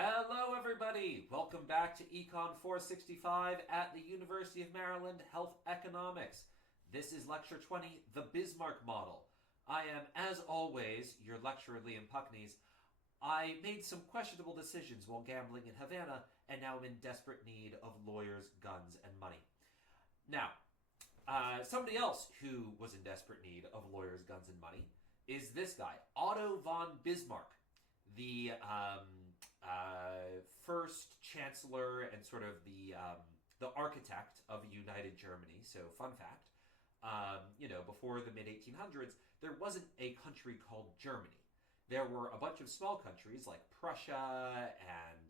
Hello, everybody! Welcome back to Econ 465 at the University of Maryland Health Economics. This is Lecture 20, the Bismarck Model. I am, as always, your lecturer, Liam Puckneys. I made some questionable decisions while gambling in Havana, and now I'm in desperate need of lawyers, guns, and money. Now, somebody else who was in desperate need of lawyers, guns, and money is this guy, Otto von Bismarck, the first chancellor and sort of the architect of United Germany. So, fun fact, before the mid 1800s, there wasn't a country called Germany. There were a bunch of small countries like Prussia and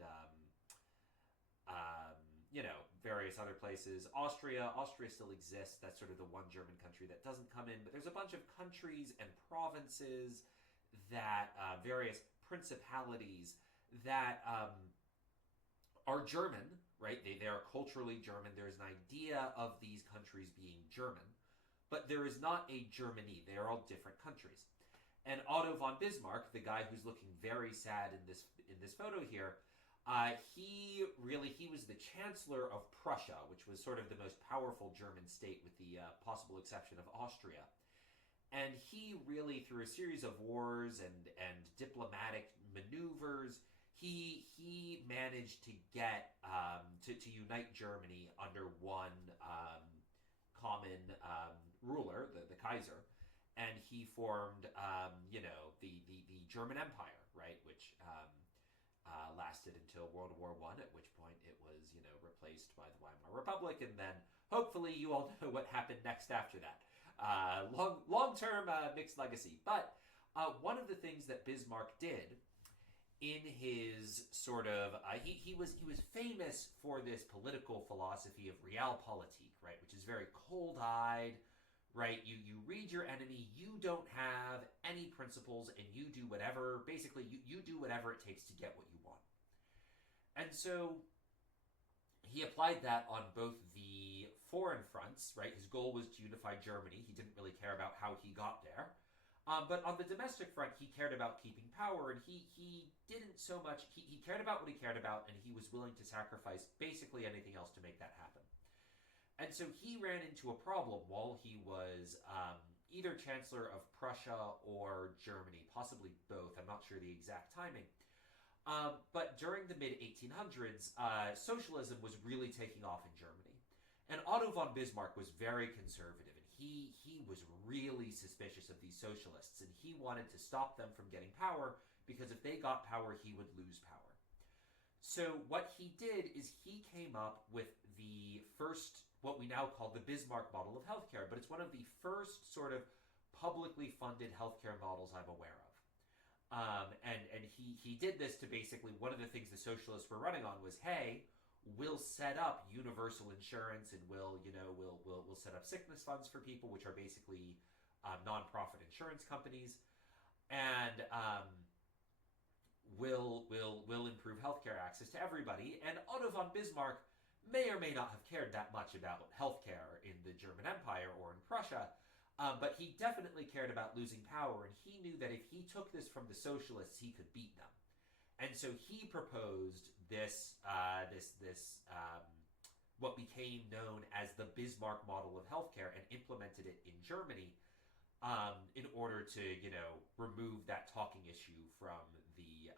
various other places. Austria still exists. That's sort of the one German country that doesn't come in. But there's a bunch of countries and provinces that various principalities that are German, right? They are culturally German. There's an idea of these countries being German, but there is not a Germany. They are all different countries. And Otto von Bismarck, the guy who's looking very sad in this photo here, he was the chancellor of Prussia, which was sort of the most powerful German state with the possible exception of Austria. And he really, through a series of wars and diplomatic maneuvers, he managed to get to unite Germany under one common ruler, the Kaiser, and he formed the German Empire, right, which lasted until World War I, at which point it was replaced by the Weimar Republic, and then hopefully you all know what happened next after that. Long-term mixed legacy. But one of the things that Bismarck did in his sort of he was famous for this political philosophy of realpolitik, right, which is very cold-eyed, right? You read your enemy, you don't have any principles, and you do whatever, basically you do whatever it takes to get what you want. And so he applied that on both the foreign fronts, right? His goal was to unify Germany. He didn't really care about how he got there. But on the domestic front, he cared about keeping power, and he didn't so much. He cared about what he cared about, and he was willing to sacrifice basically anything else to make that happen. And so he ran into a problem while he was either Chancellor of Prussia or Germany, possibly both. I'm not sure the exact timing. But during the mid-1800s, socialism was really taking off in Germany. And Otto von Bismarck was very conservative, and he was really suspicious of these socialists, and he wanted to stop them from getting power, because if they got power, he would lose power. So what he did is he came up with the first, what we now call the Bismarck Model of healthcare, but it's one of the first sort of publicly funded healthcare models I'm aware of. And he did this to basically, one of the things the socialists were running on was, hey, we'll set up universal insurance, and we'll set up sickness funds for people, which are basically nonprofit insurance companies, and we'll improve healthcare access to everybody. And Otto von Bismarck may or may not have cared that much about healthcare in the German Empire or in Prussia, but he definitely cared about losing power, and he knew that if he took this from the socialists, he could beat them. And so he proposed this what became known as the Bismarck Model of healthcare, and implemented it in Germany in order to remove that talking issue from the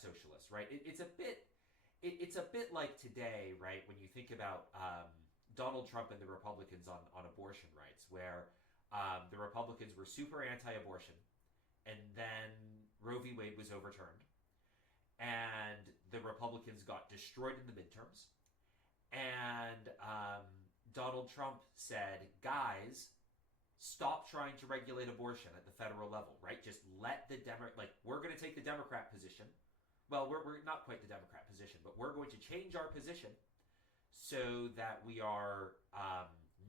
socialists, right? It's a bit like today, right? When you think about Donald Trump and the Republicans on abortion rights, where the Republicans were super anti-abortion, and then Roe v. Wade was overturned, and the Republicans got destroyed in the midterms, and Donald Trump said, guys, stop trying to regulate abortion at the federal level, right? Just let the we're going to take the Democrat position. Well, we're not quite the Democrat position, but we're going to change our position so that we are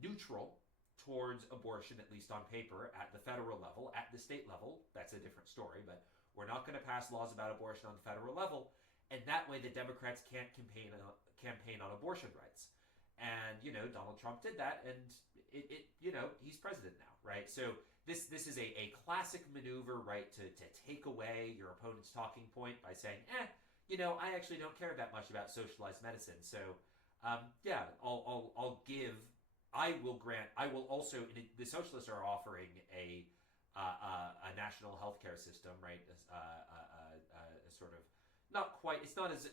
neutral towards abortion, at least on paper, at the federal level. At the state level, that's a different story, but we're not going to pass laws about abortion on the federal level, and that way the Democrats can't campaign on abortion rights. And, Donald Trump did that, and he's president now, right? So this is a classic maneuver, right, to take away your opponent's talking point by saying, I actually don't care that much about socialized medicine. So, I will also, the socialists are offering a national healthcare system, right? A sort of, not quite, it's not as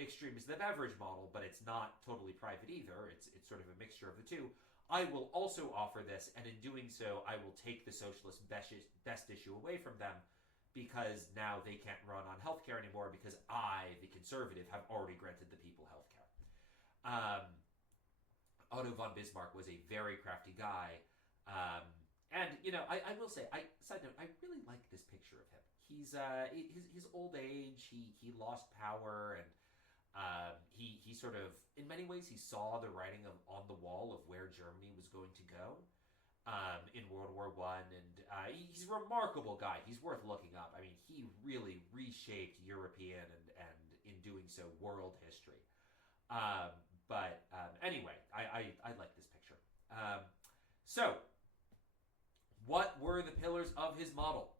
extreme as the beverage model, but it's not totally private either. It's sort of a mixture of the two. I will also offer this, and in doing so, I will take the socialist best issue away from them, because now they can't run on healthcare anymore because I, the conservative, have already granted the people healthcare. Otto von Bismarck was a very crafty guy. And, I will say, side note, I really like this picture of him. He's, his old age, he lost power, and he sort of, in many ways, he saw the writing on the wall of where Germany was going to go in World War I, and he's a remarkable guy. He's worth looking up. I mean, he really reshaped European and in doing so, world history. But anyway, I like this picture. So, what were the pillars of his model,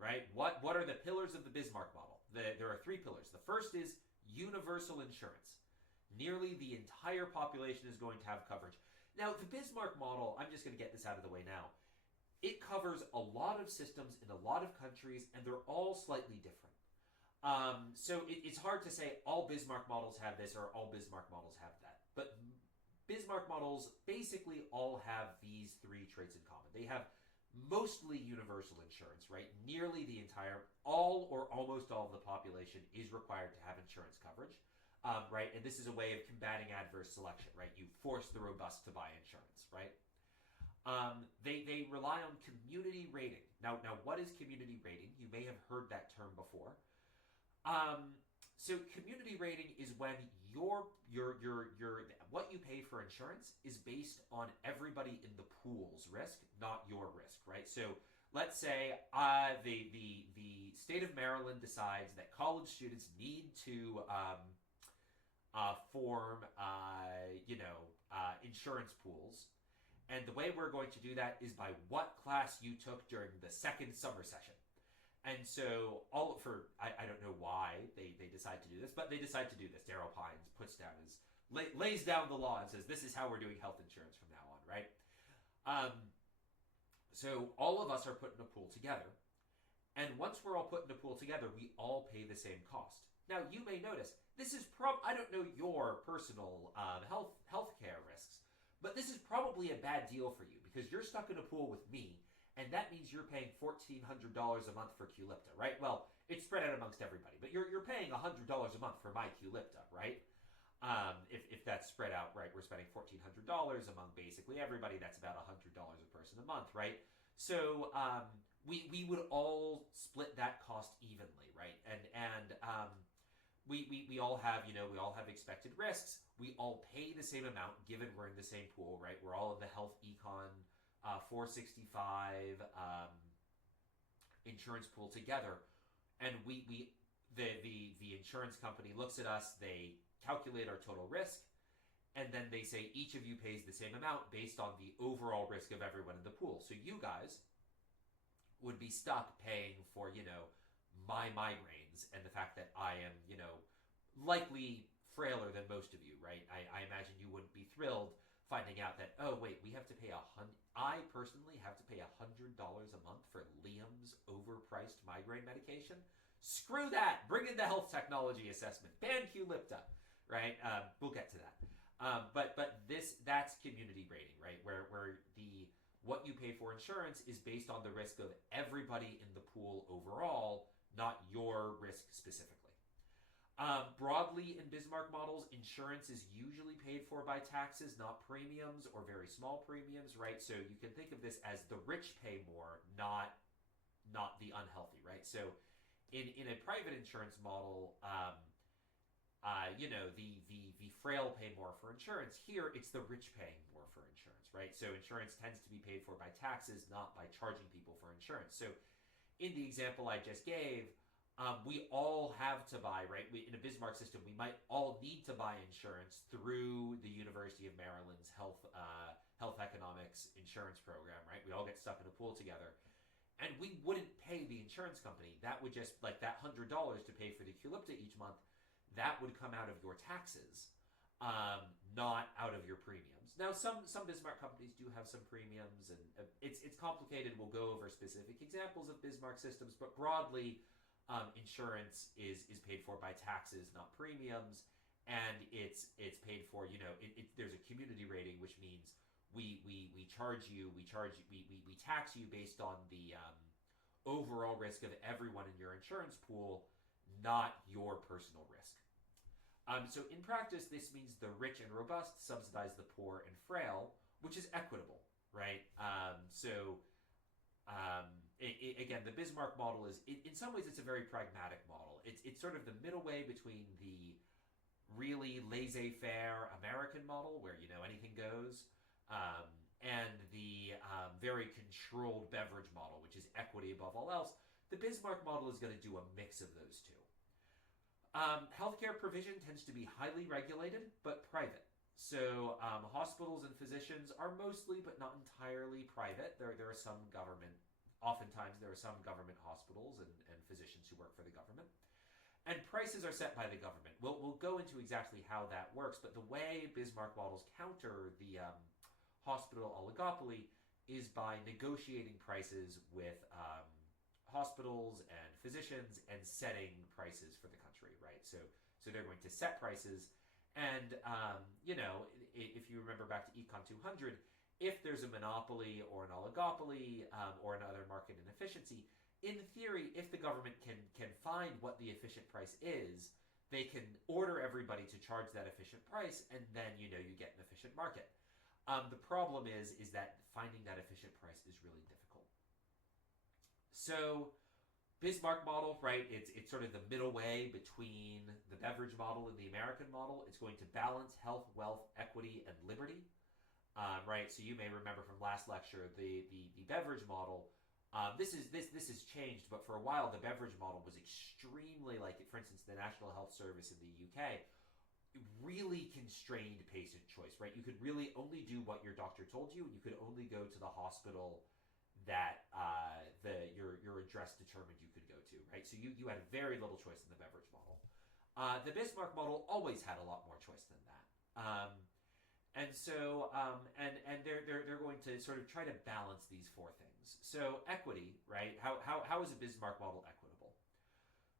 right? What are the pillars of the Bismarck model? There are 3 pillars. The first is universal insurance. Nearly the entire population is going to have coverage. Now, the Bismarck model, I'm just going to get this out of the way now. It covers a lot of systems in a lot of countries, and they're all slightly different. So it's hard to say all Bismarck models have this or all Bismarck models have that. But Bismarck models basically all have these 3 traits in common. They have mostly universal insurance, right? Nearly the entire, all or almost all of the population is required to have insurance coverage, right? And this is a way of combating adverse selection, right? You force the robust to buy insurance, right? They rely on community rating. Now, what is community rating? You may have heard that term before. So community rating is when what you pay for insurance is based on everybody in the pool's risk, not your risk, right? So let's say the state of Maryland decides that college students need to form insurance pools, and the way we're going to do that is by what class you took during the second summer session. And so I don't know why they decide to do this, but they decide to do this. Darrell Pines lays down the law and says, this is how we're doing health insurance from now on, right? So all of us are put in a pool together. And once we're all put in a pool together, we all pay the same cost. Now, you may notice, this is I don't know your personal healthcare risks, but this is probably a bad deal for you because you're stuck in a pool with me. And that means you're paying $1,400 a month for Qulipta, right? Well, it's spread out amongst everybody, but you're paying $100 a month for my Qulipta, right? If that's spread out, right, we're spending $1,400 among basically everybody. That's about $100 a person a month, right? So we would all split that cost evenly, right? And we all have we all have expected risks. We all pay the same amount given we're in the same pool, right? We're all in the health ECON 465 insurance pool together, and the insurance company looks at us, they calculate our total risk, and then they say each of you pays the same amount based on the overall risk of everyone in the pool. So you guys would be stuck paying for my migraines and the fact that I am likely frailer than most of you, right? I imagine you wouldn't be thrilled finding out that, oh wait, we have to pay I personally have to pay $100 a month for Liam's overpriced migraine medication. Screw that! Bring in the health technology assessment. Ban Qulipta, right? We'll get to that. But that's community rating, right? Where what you pay for insurance is based on the risk of everybody in the pool overall, not your risk specifically. Broadly in Bismarck models, insurance is usually paid for by taxes, not premiums or very small premiums, right? So you can think of this as the rich pay more, not the unhealthy, right? So in a private insurance model, the frail pay more for insurance. Here, it's the rich paying more for insurance, right? So insurance tends to be paid for by taxes, not by charging people for insurance. So in the example I just gave, we all have to buy, right? In a Bismarck system, we might all need to buy insurance through the University of Maryland's health economics insurance program, right? We all get stuck in a pool together. And we wouldn't pay the insurance company. That would just, like that $100 to pay for the Qulipta each month, that would come out of your taxes, not out of your premiums. Now, some Bismarck companies do have some premiums, and it's complicated. We'll go over specific examples of Bismarck systems, but broadly, insurance is paid for by taxes, not premiums, and it's paid for. There's a community rating, which means we tax you based on the overall risk of everyone in your insurance pool, not your personal risk. So in practice, this means the rich and robust subsidize the poor and frail, which is equitable, right? Again, the Bismarck model is, in some ways, it's a very pragmatic model. It's sort of the middle way between the really laissez-faire American model, where anything goes, and the very controlled beverage model, which is equity above all else. The Bismarck model is going to do a mix of those two. Healthcare provision tends to be highly regulated, but private. So hospitals and physicians are mostly, but not entirely, private. There are some government, oftentimes there are some government hospitals and physicians who work for the government. And prices are set by the government. We'll go into exactly how that works, but the way Bismarck models counter the hospital oligopoly is by negotiating prices with hospitals and physicians and setting prices for the country, right? So they're going to set prices, and if you remember back to ECON 200, if there's a monopoly or an oligopoly or another market inefficiency, in theory, if the government can find what the efficient price is, they can order everybody to charge that efficient price, and then you get an efficient market. The problem is that finding that efficient price is really difficult. So Bismarck model, right, it's sort of the middle way between the beverage model and the American model. It's going to balance health, wealth, equity, and liberty, right? So you may remember from last lecture the beverage model. This has changed, but for a while the beverage model was extremely, like, for instance, the National Health Service in the UK really constrained patient choice, right? You could really only do what your doctor told you, and you could only go to the hospital that your address determined you could go to, right? So you had very little choice in the beverage model. The Bismarck model always had a lot more choice than that, and they're going to sort of try to balance these four things. So equity, right? How is a Bismarck model equitable?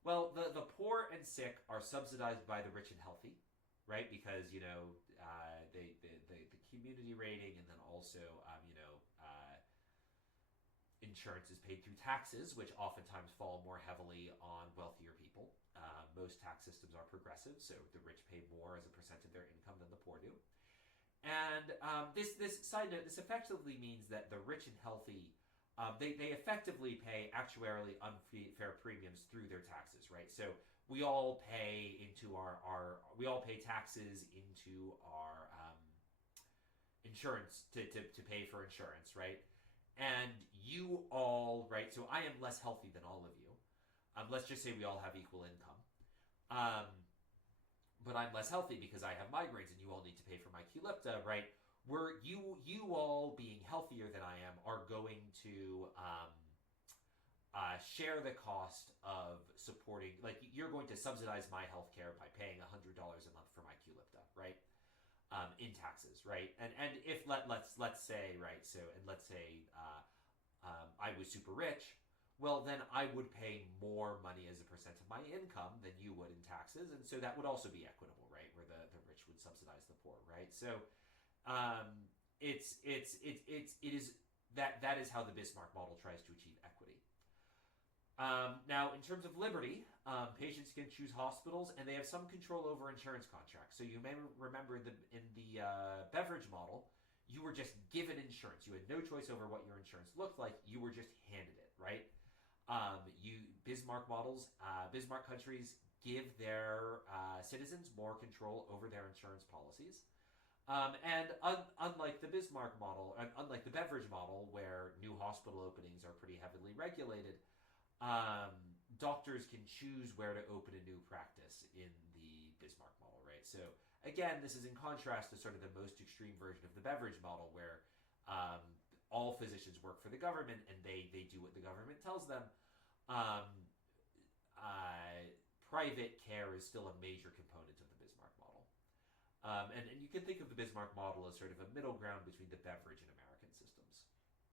Well, the poor and sick are subsidized by the rich and healthy, right? Because the community rating, and then also insurance is paid through taxes, which oftentimes fall more heavily on wealthier people. Most tax systems are progressive, so the rich pay more as a percent of their income than the poor do. And this side note, this effectively means that the rich and healthy, they effectively pay actuarially unfair premiums through their taxes, right? So we all pay into we all pay taxes into our insurance to pay for insurance, right? And you all, right, so I am less healthy than all of you. Let's just say we all have equal income. But I'm less healthy because I have migraines and you all need to pay for my Qulipta, right? You all being healthier than I am are going to share the cost of supporting, like, you're going to subsidize my healthcare by paying $100 a month for my Qulipta, right? In taxes, right? And if let's say, right, so, and let's say I was super rich, well, then I would pay more money as a percent of my income than you would in taxes, and so that would also be equitable, right? Where the rich would subsidize the poor, right? So it is that is how the Bismarck model tries to achieve equity. Now, in terms of liberty, patients can choose hospitals, and they have some control over insurance contracts. So you may remember in the beverage model, you were just given insurance. You had no choice over what your insurance looked like. You were just handed it, right? Bismarck models, Bismarck countries give their citizens more control over their insurance policies. And unlike the Bismarck model, unlike the beverage model, where new hospital openings are pretty heavily regulated, doctors can choose where to open a new practice in the Bismarck model, right? So again, this is in contrast to sort of the most extreme version of the Beveridge model, where all physicians work for the government and they do what the government tells them. Private care is still a major component of the Bismarck model. And you can think of the Bismarck model as sort of a middle ground between the Beveridge and American